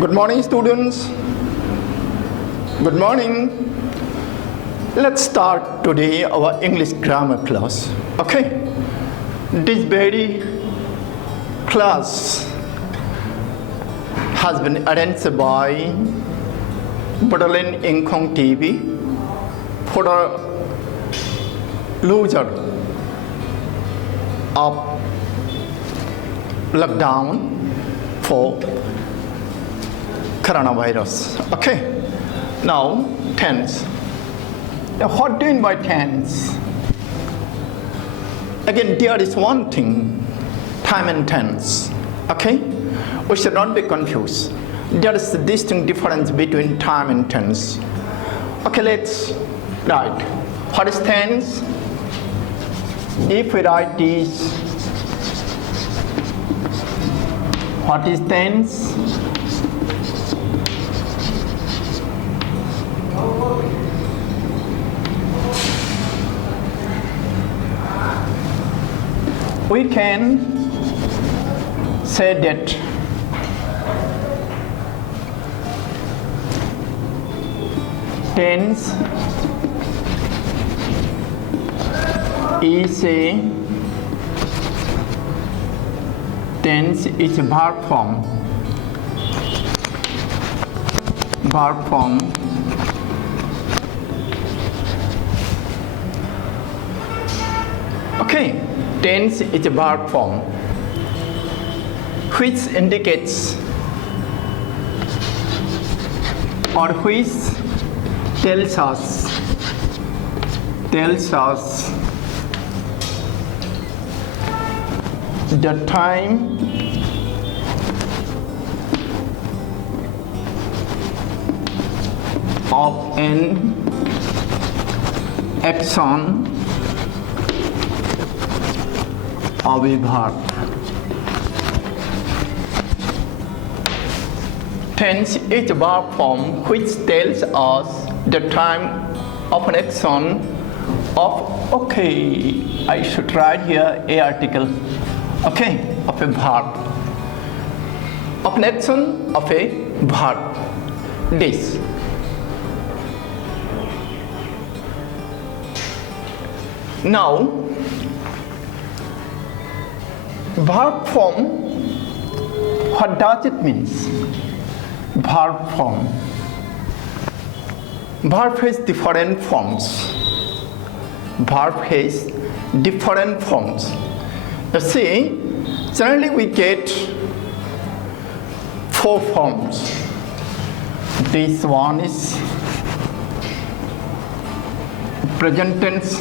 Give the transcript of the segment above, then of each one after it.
Good morning, students. Good morning. Let's start today our English grammar class. Okay. This very class has been arranged by BODOLAND ENGKHONG TV for the closure of lockdown for coronavirus. Okay. Now, tense. Now, what do you mean by tense? Again, there is one thing, time and tense. Okay? We should not be confused. There is a distinct difference between time and tense. Okay, let's write. What is tense? If we write this, what is tense? We can say that tense is a verb form. Verb form okay. Tense is a verb form which indicates or which tells us the time of an action of a verb. Tense is a verb form which tells us the time of an action of, okay, I should write here a article, okay, of a verb. Of an action of a verb. This. Now, verb form, what does it mean? Verb form. Verb has different forms. Verb has different forms. You see, generally we get 4 forms. This one is present tense,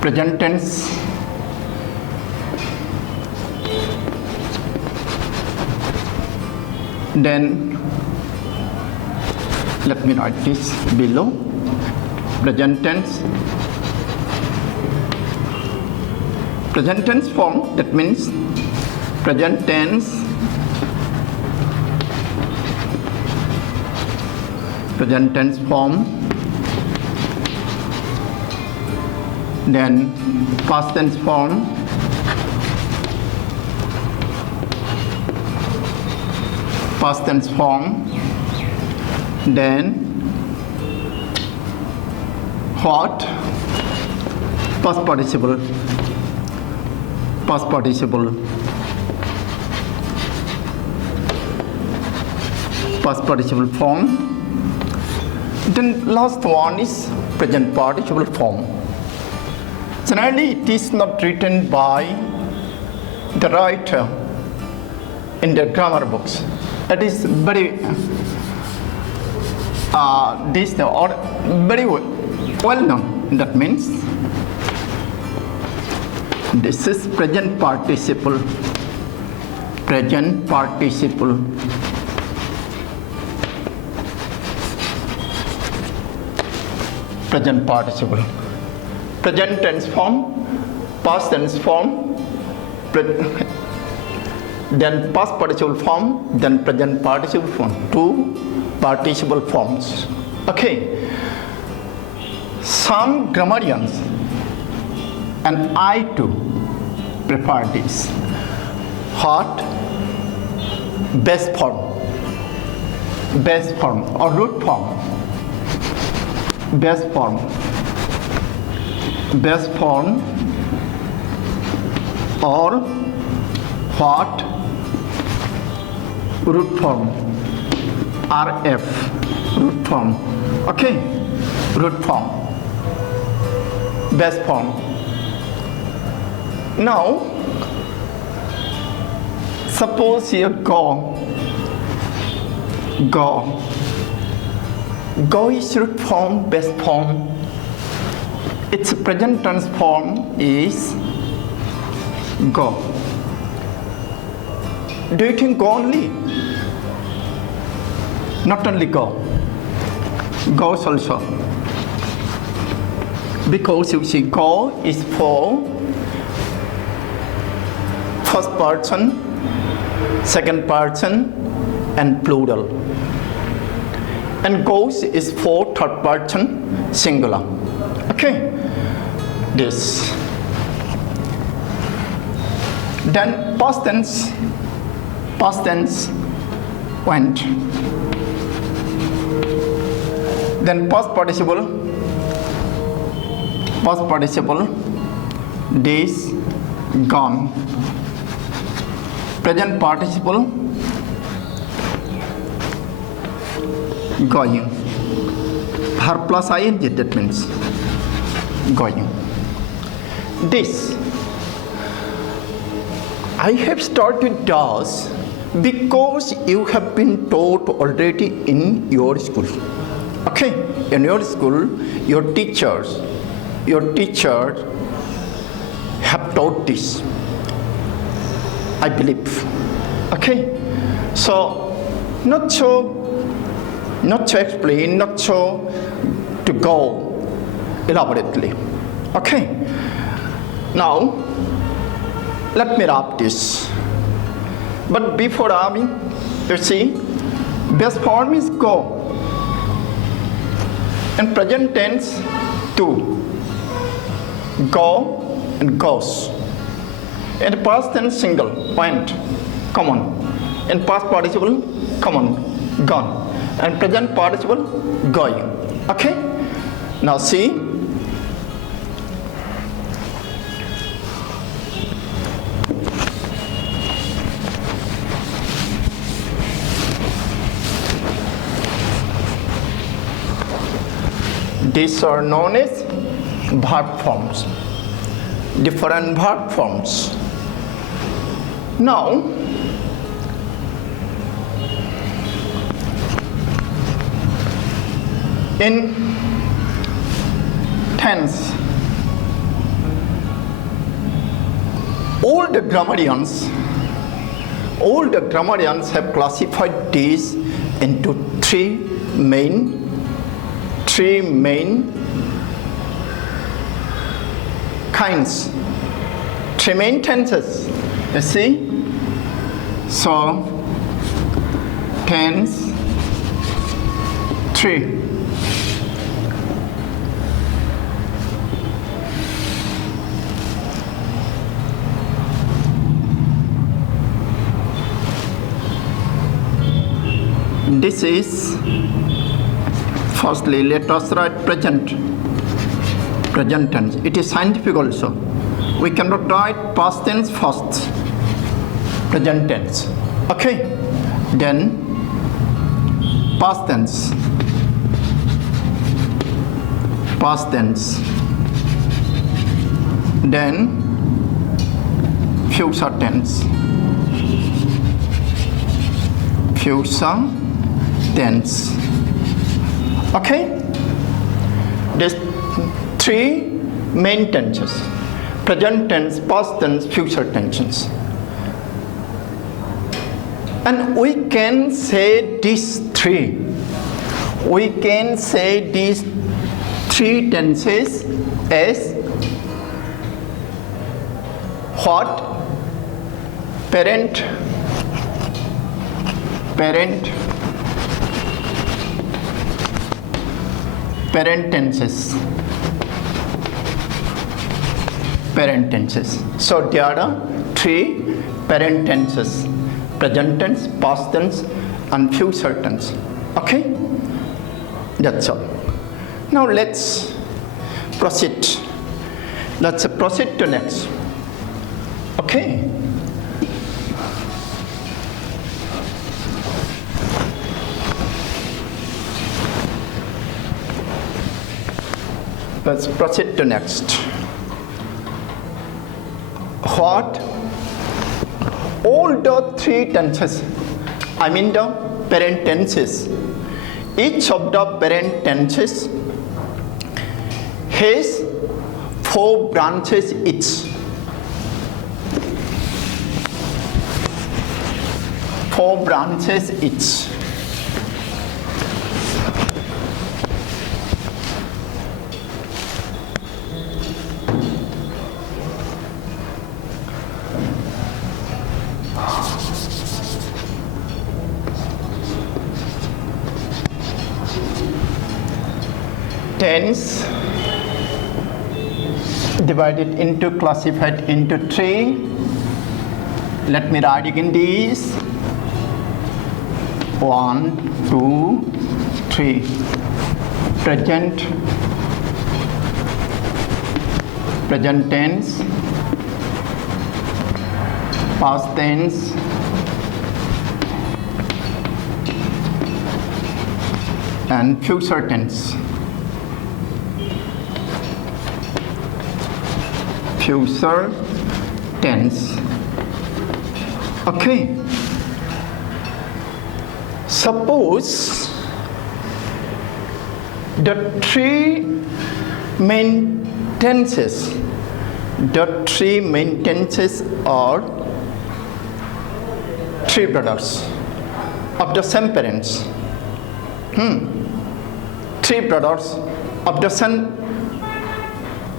present tense, then let me write this below. Present tense. Present tense form, that means present tense, present tense form, then past tense form, past tense form, then what? Past participle, past participle, past participle form. Then last one is present participle form. Generally, it is not written by the writer in the grammar books. It is very very well known. That means this is present participle. Present participle. Present participle. Present tense form, past tense form, then past participle form, then present participle form. 2 participle forms. Okay. Some grammarians, and I too, prefer this. what base form or root form, base form or what root form, RF, root form, okay, root form, base form. Now suppose here go is root form, base form. Its present tense form is go. Do you think go only? Not only go, goes also. Because you see go is for first person, second person and plural. And goes is for third person singular. Okay, this. Then past tense went. Then past participle days gone. Present participle going. Verb plus ing, that means going. This I have started thus because you have been taught already in your school. Okay, in your school, your teachers have taught this, I believe. Okay, so not to explain, not to go elaborately. Okay, now let me wrap this. But before wrapping, you see, base form is go, and present tense to go and goes, and past tense single went, common, and past participle common, gone, and present participle going. Okay, now see, these are known as verb forms, different verb forms. Now, in tense, all the grammarians have classified these into three main kinds, three main tenses. You see, so tense three. This is, firstly, let us write present tense. It is scientific also. We cannot write past tense first, present tense. Okay, then past tense, then future tense, okay. These three main tenses: present tense, past tense, future tenses. And we can say these three tenses as what? Parent tenses. So there are three parent tenses, present tense, past tense, and future tense. Okay? That's all. Now let's proceed. Let's proceed to next. Okay? Let's proceed to next. What? All the three tenses, I mean the parent tenses, each of the parent tenses has 4 branches each. 4 branches each. Tense divided into, classified into 3. Let me write again these. 1, 2, 3. Present tense, past tense, and future tense. Future tense. Okay. Suppose the 3 main tenses, are 3 brothers of the same parents. 3 brothers of the same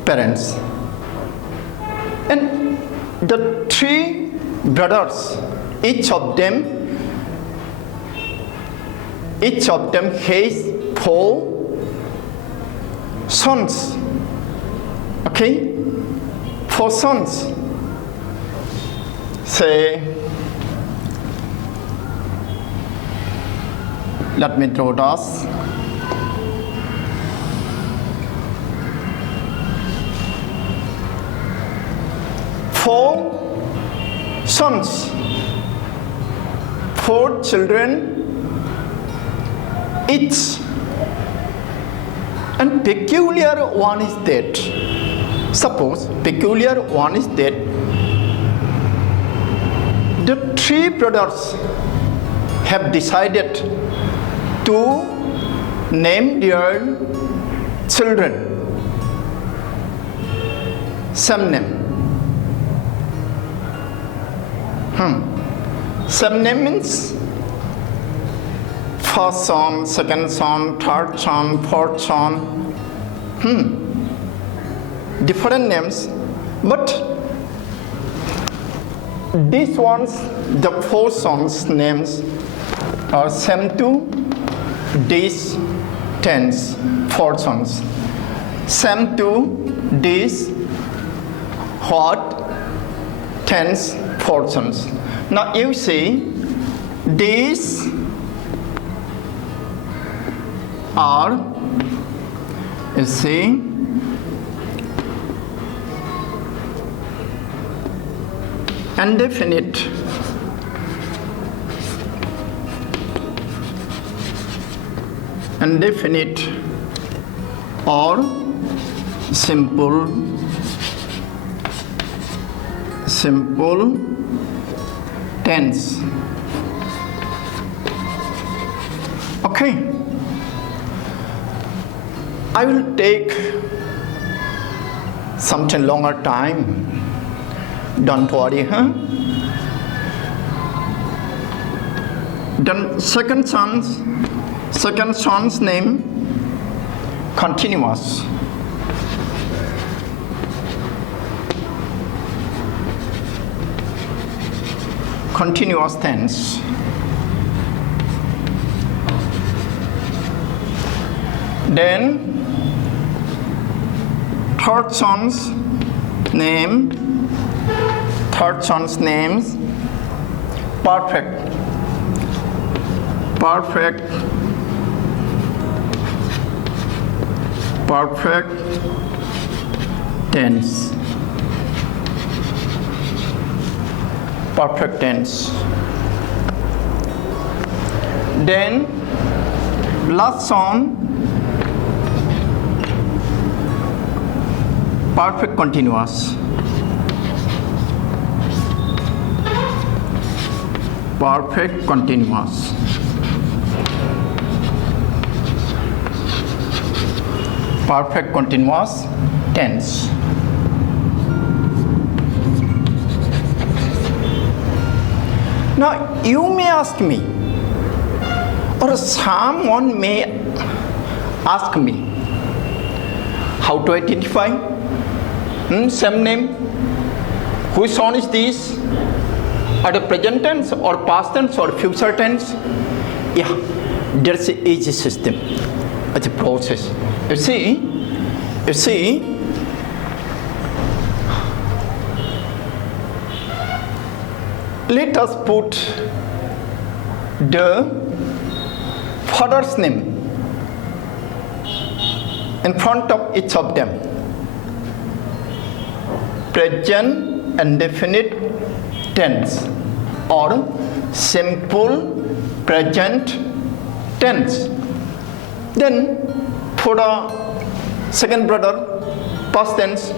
parents. And the 3 brothers, each of them has 4 sons. Okay? 4 sons. Say, let me draw this. 4 sons, 4 children each, and peculiar one is that. Suppose peculiar one is that the 3 brothers have decided to name their children some name. Some name means first son, second son, third son, fourth son. Different names, but these ones, the 4 sons' names are same to these 4 sons. Same to these 4 sons. Now you see, these are, you see, indefinite or simple tense. Okay, I will take something longer time. Don't worry, Then second son's name, continuous. Continuous tense. Then third son's name perfect tense. Perfect tense. Then last one, perfect continuous. Perfect continuous. Perfect continuous tense. Now you may ask me, or someone may ask me, how to identify same name? Which one is this? Are the present tense or past tense or future tense? Yeah, there's an easy system. It's a process. You see, let us put the father's name in front of each of them. Present indefinite tense or simple present tense. Then for the second brother, past tense,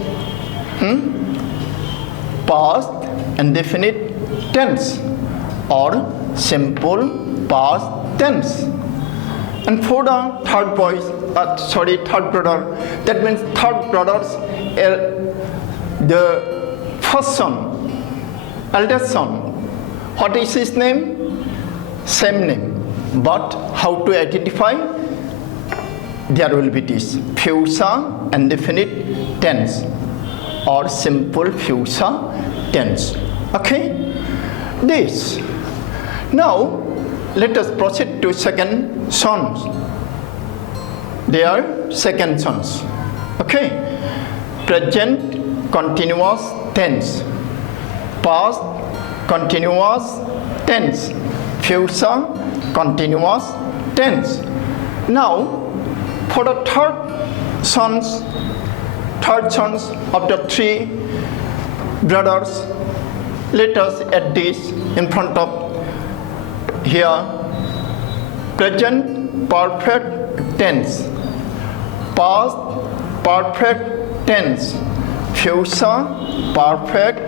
past indefinite tense or simple past tense. And for the third third brother, that means third brother's the first son, eldest son. What is his name? Same name. But how to identify? There will be this future indefinite tense or simple future tense. Okay? This. Now let us proceed to second sons. They are second sons. Okay? Present continuous tense, past continuous tense, future continuous tense. Now for the third sons of the three brothers, let us add this in front of here. Present perfect tense, past perfect tense, future perfect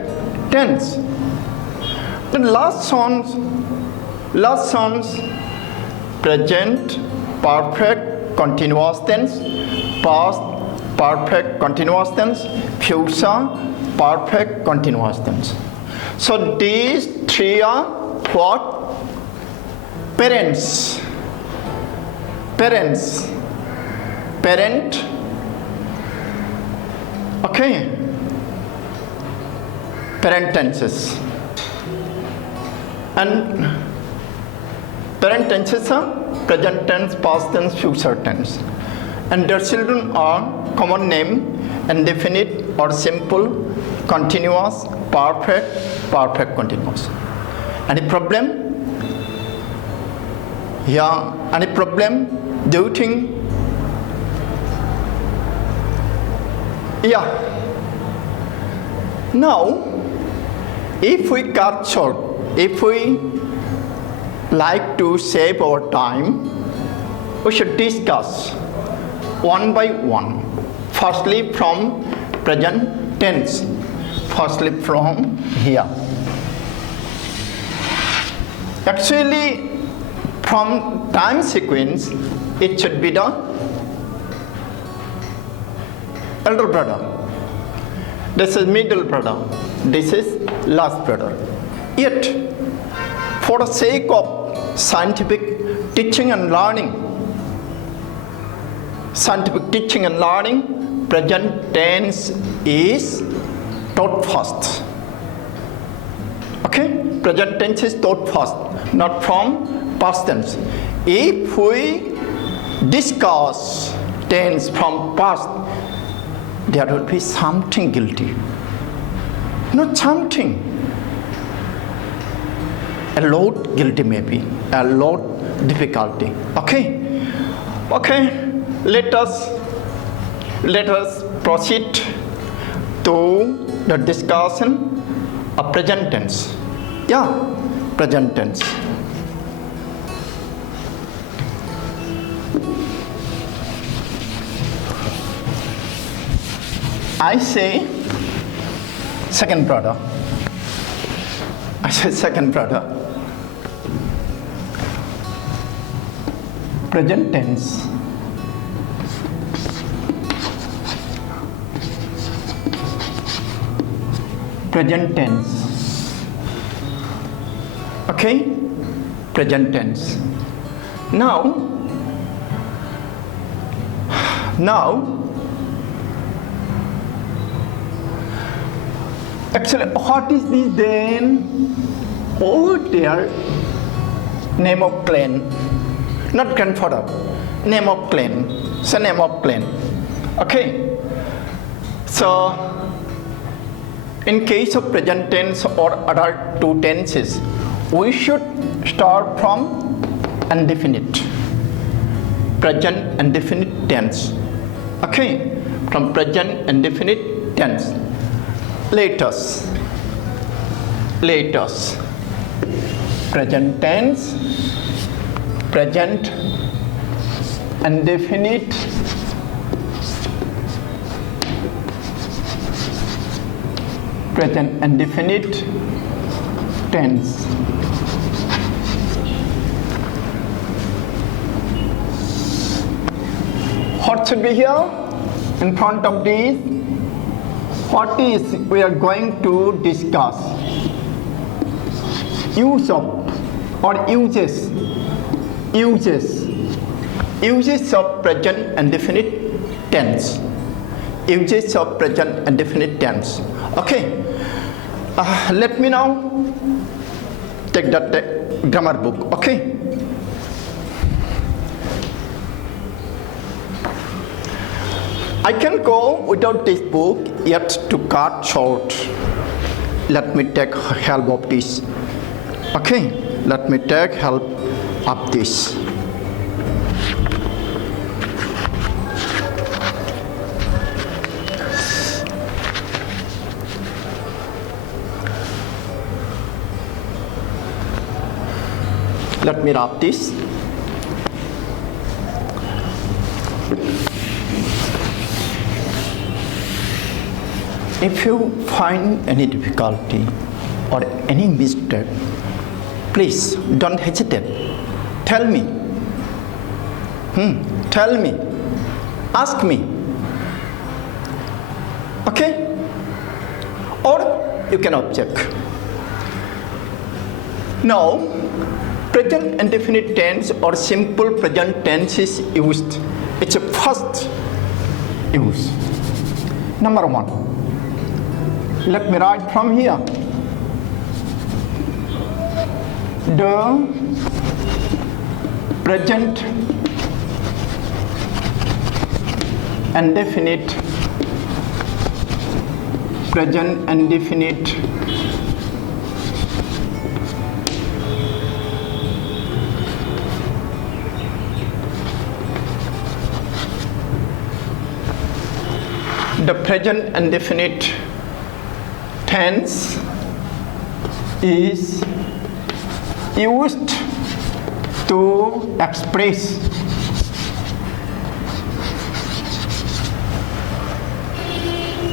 tense. The last sons, present perfect continuous tense, past perfect continuous tense, future perfect continuous tense. So these three are what? Parents. Parent. Okay. Parent tenses. And parent tenses are present tense, past tense, future tense. And their children are common name, indefinite or simple, continuous, perfect continuous. Any problem? Yeah, any problem? Do you think? Yeah. Now, if we cut short, if we like to save our time, we should discuss one by one. Firstly from present tense. Firstly from here. Actually, from time sequence, it should be the elder brother. This is middle brother. This is last brother. Yet, for the sake of scientific teaching and learning, present tense is taught first. Okay? Present tense is taught first, not from past tense. If we discuss tense from past, there will be something guilty. Not something. a lot guilty maybe, a lot difficulty. Okay, let us proceed to the discussion of present tense. Yeah, present tense. I say second brother. I say second brother. Present tense. Present tense. Okay? Present tense. Now, actually, what is this then? Oh dear, name of clan, not grandfather, name of clan, so name of clan. Okay, so in case of present tense or other two tenses, we should start from indefinite, present indefinite tense. Okay, from present indefinite tense. Let us present tense, present indefinite present indefinite tense. What should be here in front of this? What is we are going to discuss? Use of or uses of present indefinite tense. Uses of present indefinite tense. Okay. Let me now take that grammar book. Okay. I can go without this book, yet to cut short. Let me take help of this. Okay, let me take help of this. Let me wrap this. If you find any difficulty or any mistake, please don't hesitate. Tell me. Tell me. Ask me. Okay? Or you can object. Now, present indefinite tense or simple present tense is used. It's a first use. Number one. Let me write from here. The present indefinite the present indefinite tense is used to express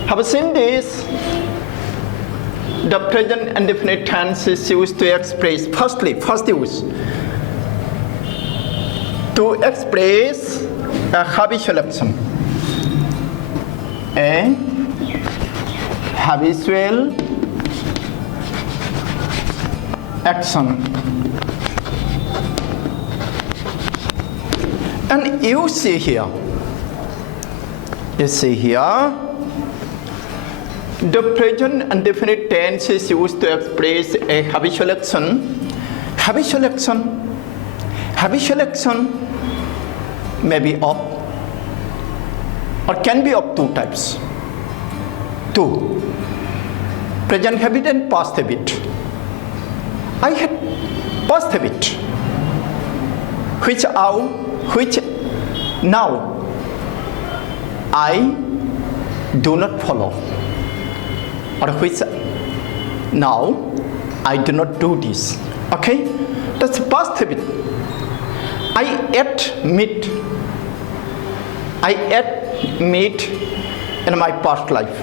have you seen this? The present indefinite tense is used to express first use to express a habitual action. A habitual action. And you see here, the present indefinite tense is used to express a habitual action. Habitual action may be of or can be of two types. Two, present habit and past habit. I had past habit, which now I do not follow, or which now I do not do this. Okay, that's past habit. I ate meat. I ate meat in my past life,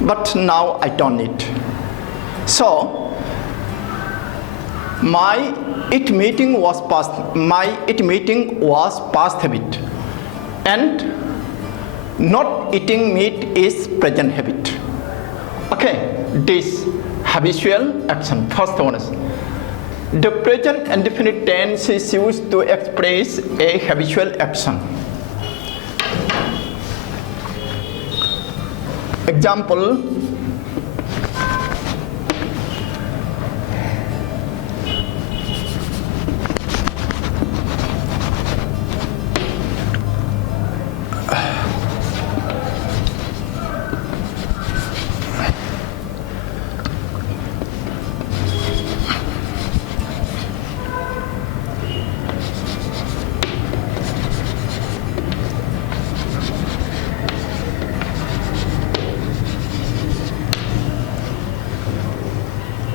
but now I don't eat. So my eating meeting was past habit, and not eating meat is present habit. Okay, this habitual action. First one is the present indefinite tense is used to express a habitual action. Example: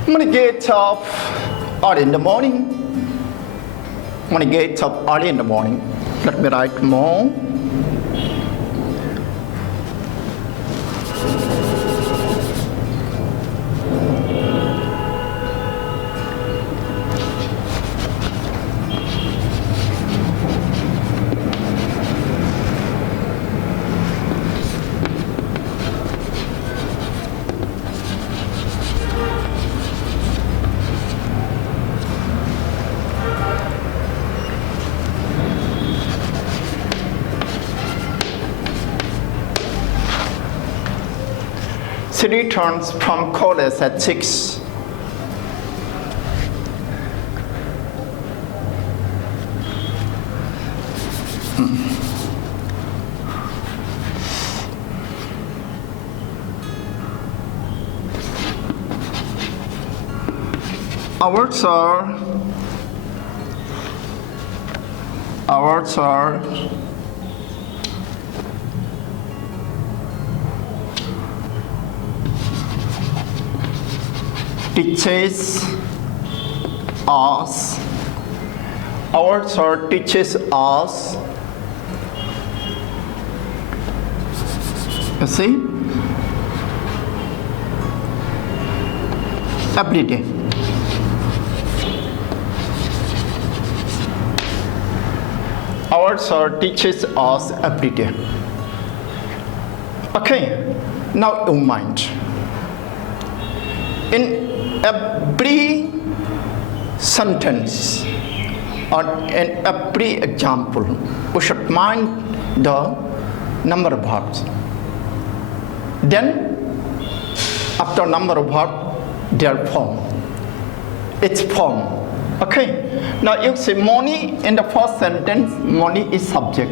when I get up early in the morning. When I get up early in the morning, let me write more. She returns from college at 6. Hours are teaches us. Hours are teaches us. You see, every day. Hours are teaches us every day. Okay, now you mind. In every sentence or in every example, we should mind the number of verbs. Then, after number of verbs, their form. Its form. Okay. Now you see money in the first sentence. Money is subject.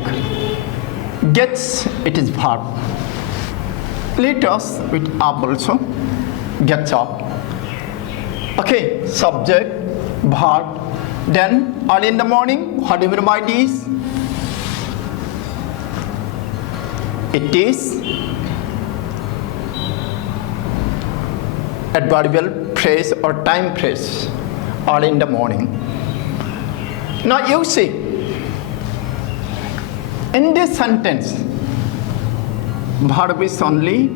Gets, it is verb. Let us with up also. Gets up. Okay, subject, verb. Then early in the morning, what do you mean by this? It is adverbial phrase or time phrase. Early in the morning. Now you see, in this sentence, verb is only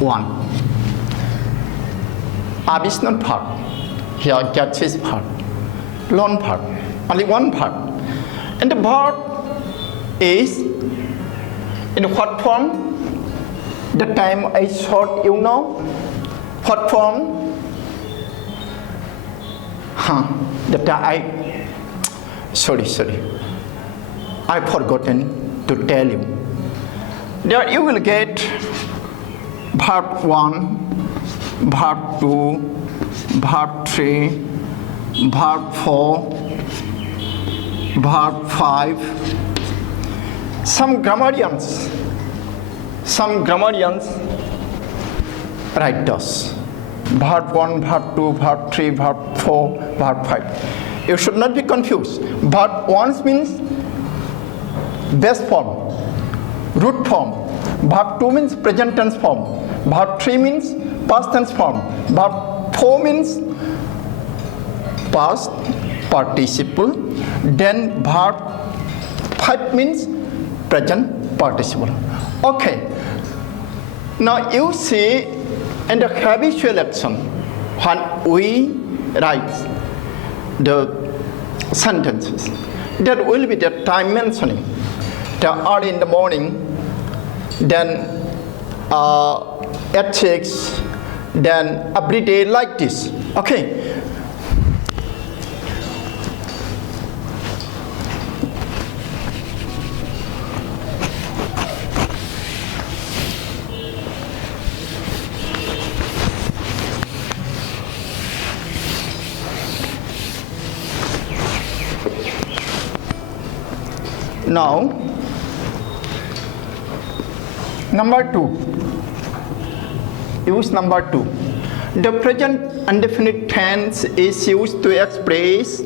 one. Ab is not verb. Here gets is verb. Lone verb. Only one verb. And the verb is in what form? The time is short, you know. What form? Sorry. I've forgotten to tell you. There you will get verb 1, verb 2, verb 3, verb 4, verb 5. Some grammarians write thus. verb 1, verb 2, verb 3, verb 4, verb 5. You should not be confused. Verb 1 means base form, root form. Verb 2 means present tense form. Verb 3 means past tense form. Verb 4 means past participle. Then verb 5 means present participle. Okay. Now you see in the habitual action, when we write the sentences, there will be the time mentioning. The early in the morning, then at 6, then every day like this. Okay. Now, number 2. Use number 2. The present indefinite tense is used to express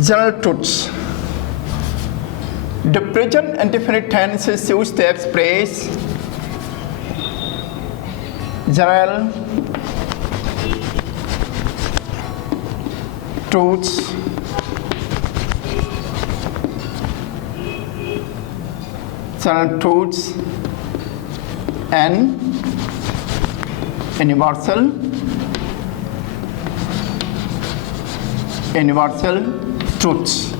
general truths. The present indefinite tense is used to express general truths and universal truths.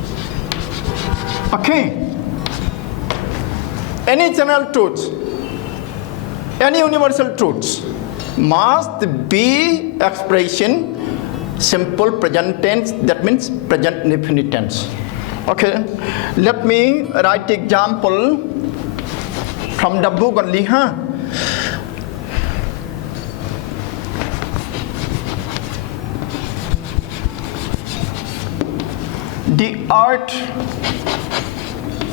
Okay. Any general truths, any universal truths must be expression simple present tense, that means present indefinite tense. Okay, let me write the example from the book only, huh? The earth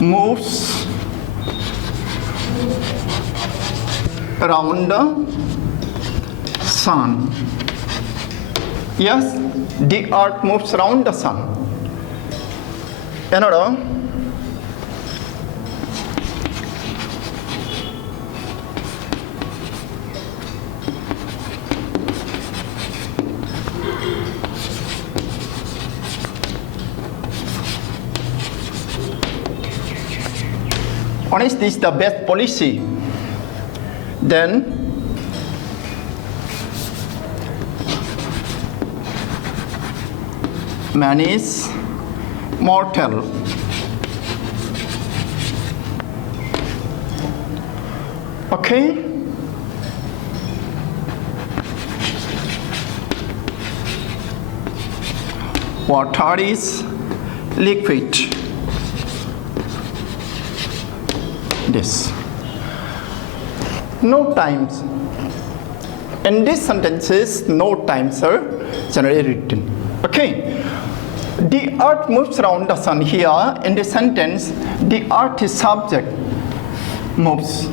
moves around the sun. Yes, the earth moves around the sun. Another, honesty is the best policy. Then man is mortal. Okay. Water is liquid. This. No times. In these sentences, no times are generally written. Okay. The earth moves around the sun. Here in this sentence, the earth is subject, moves,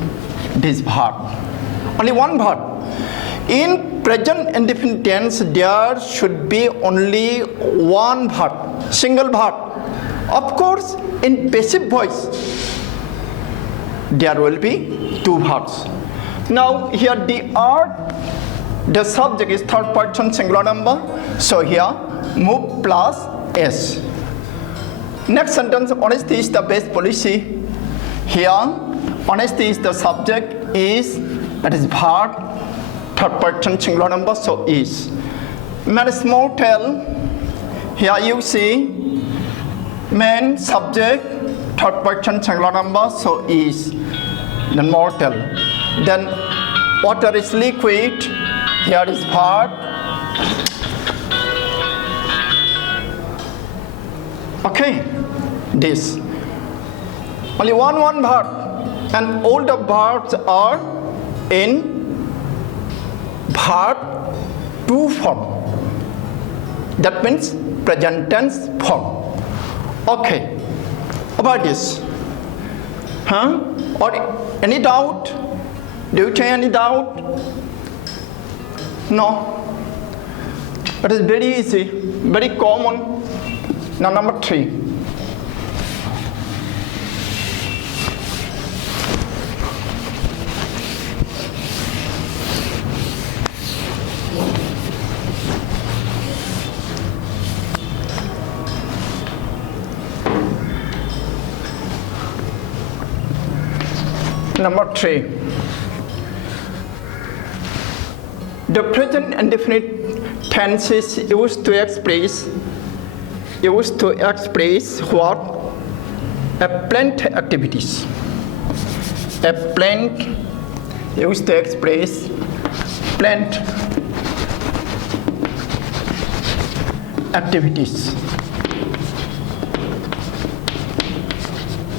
this verb. Only one verb. In present indefinite tense, there should be only one verb, single verb. Of course, in passive voice, there will be two verbs. Now here the earth, the subject is third person singular number. So here move plus S. Next sentence, honesty is the best policy. Here, honesty is the subject, is, that is verb, third person singular number, so is. Man is mortal. Here you see, man, subject, third person singular number, so is. Then mortal. Then water is liquid. Here is verb. Okay, this. Only one verb, and all the verbs are in verb 2 form. That means present tense form. Okay, about this. Huh? Or any doubt? Do you take any doubt? No. It is very easy, very common. Now number 3. Number 3. The present indefinite tense is used to express what? A planned activities. A planned used to express planned activities.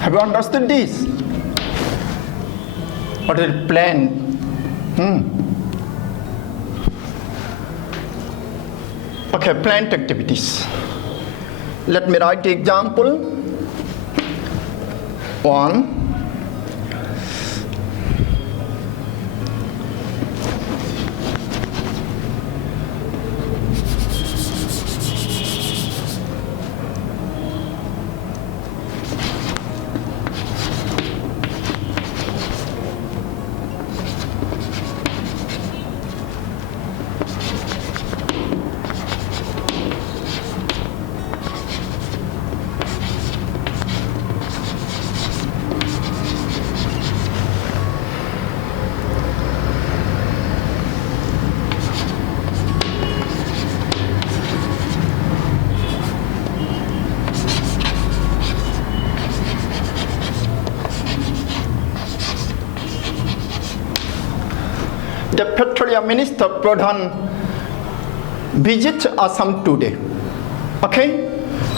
Have you understood this? What is planned? Okay, planned activities. Let me write the example. 1. The Petroleum Minister Pradhan visits Assam today. Okay?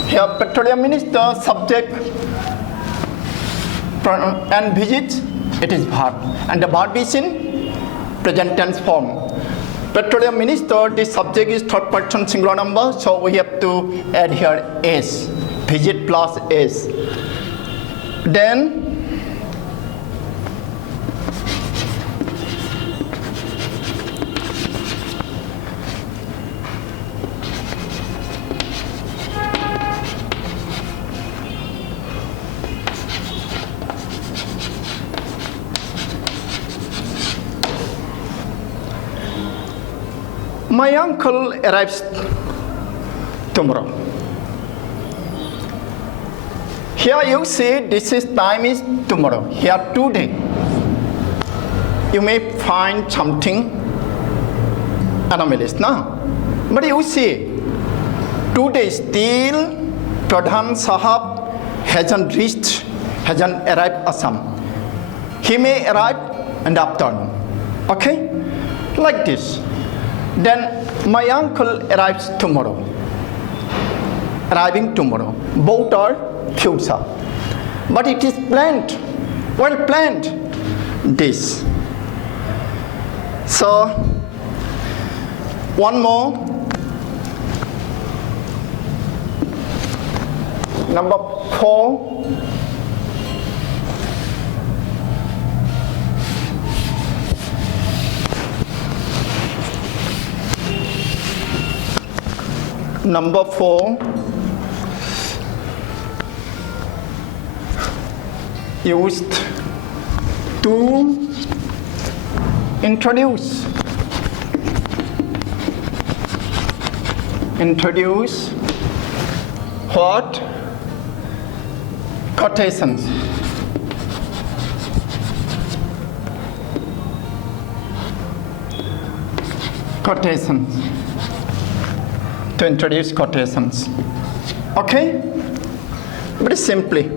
Here Petroleum Minister subject and visit, it is verb. And the verb is in present tense form. Petroleum Minister, the subject is third person singular number, so we have to add here S. Visit plus S. Then my uncle arrives tomorrow. Here you see this is time is tomorrow. Here today. You may find something anomalous now. But you see, today still Pradhan Sahab hasn't arrived Assam. He may arrive in the afternoon. Okay? Like this. Then my uncle arrives tomorrow. Arriving tomorrow. Both are future. But it is planned. Well planned. This. So, one more. Number 4. Number 4, used to introduce what? Quotations. To introduce quotations. Okay? Very simply.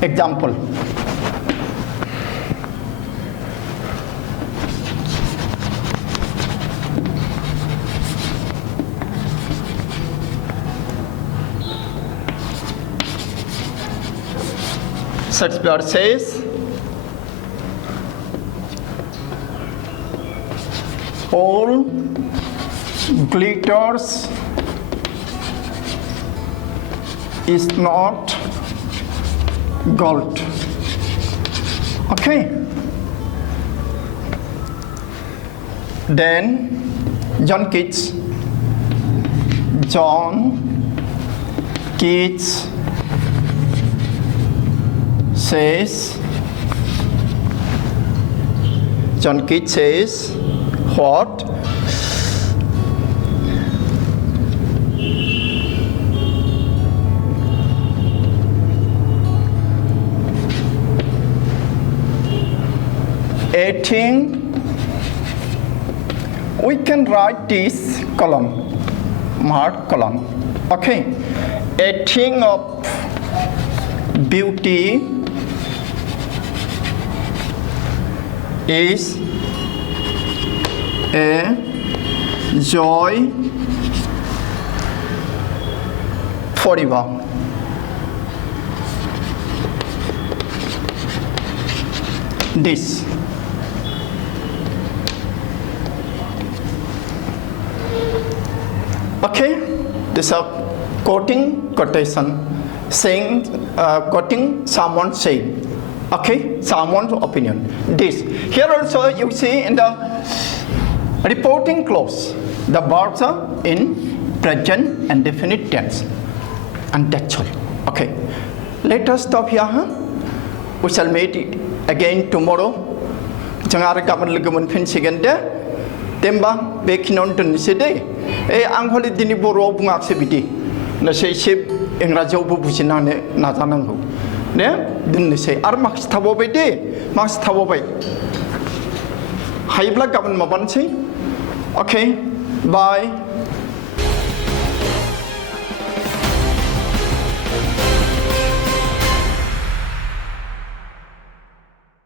Example. Shakespeare says, all glitters is not gold. Okay. Then John Keats says what? We can write this column, mark column. Okay, a thing of beauty is a joy forever. This. Okay, this is a quotation saying, quoting someone saying. Okay, someone's opinion. This. Here also you see in the reporting clause, the verbs are in present and definite tense. And that's all. Okay, let us stop here. Huh? We shall meet again tomorrow. Jangan kapan lagi menfin segenda. Temba bekinon tun sede. Ang holi dini boro bunga aksibiti. Na say ship engrajau bubusina ne natananghu. Ne din say ar max thabo bay de max thabo bay. Haibla kapan maban say. Okay, bye.